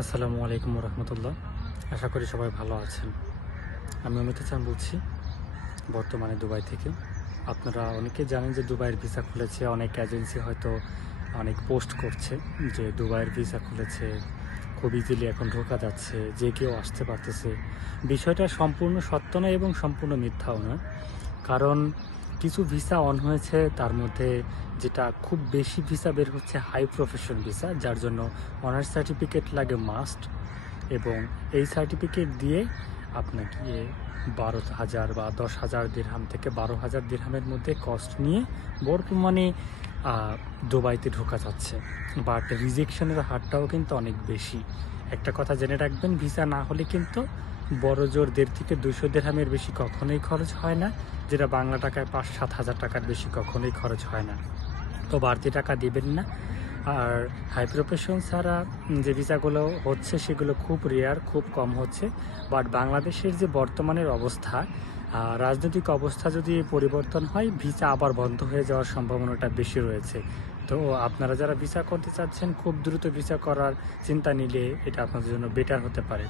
আসসালামু আলাইকুম রহমতুল্লাহ। আশা করি সবাই ভালো আছেন। আমি অমিত চান বলছি, বর্তমানে দুবাই থেকে। আপনারা অনেকে জানেন যে দুবাইয়ের ভিসা খুলেছে, অনেক এজেন্সি হয়তো অনেক পোস্ট করছে যে দুবাইয়ের ভিসা খুলেছে, খুব ইজিলি এখন ঢোকা যাচ্ছে, যে কেউ আসতে পারতেছে। বিষয়টা সম্পূর্ণ সত্য নয় এবং সম্পূর্ণ মিথ্যাও নয়। কারণ কিছু ভিসা অন হয়েছে, তার মধ্যে যেটা খুব বেশি ভিসা বের হচ্ছে হাই প্রফেশন ভিসা, যার জন্য অনার্স সার্টিফিকেট লাগে মাস্ট। এবং এই সার্টিফিকেট দিয়ে আপনাকে 12,000 বা 10,000 দিরহাম থেকে 12,000 দিরহামের মধ্যে কস্ট নিয়ে বর্তমানে দুবাইতে ঢোকা যাচ্ছে। বাট রিজেকশনের হারটাও কিন্তু অনেক বেশি। একটা কথা জেনে রাখবেন, ভিসা না হলে কিন্তু বড় জোর 1.5 থেকে 200 দিরহামের বেশি কখনোই খরচ হয় না, যেটা বাংলা টাকায় 5-7 হাজার টাকার বেশি কখনোই খরচ হয় না। তো বাড়তি টাকা দিবেন না। আর হাই প্রফেশন ছাড়া যে ভিসাগুলো হচ্ছে সেগুলো খুব রেয়ার, খুব কম হচ্ছে। বাট বাংলাদেশের যে বর্তমানের অবস্থা, রাজনৈতিক অবস্থা যদি পরিবর্তন হয়, ভিসা আবার বন্ধ হয়ে যাওয়ার সম্ভাবনাটা বেশি রয়েছে। তো আপনারা যারা ভিসা করতে চাচ্ছেন, খুব দ্রুত ভিসা করার চিন্তা নিলে এটা আপনাদের জন্য বেটার হতে পারে।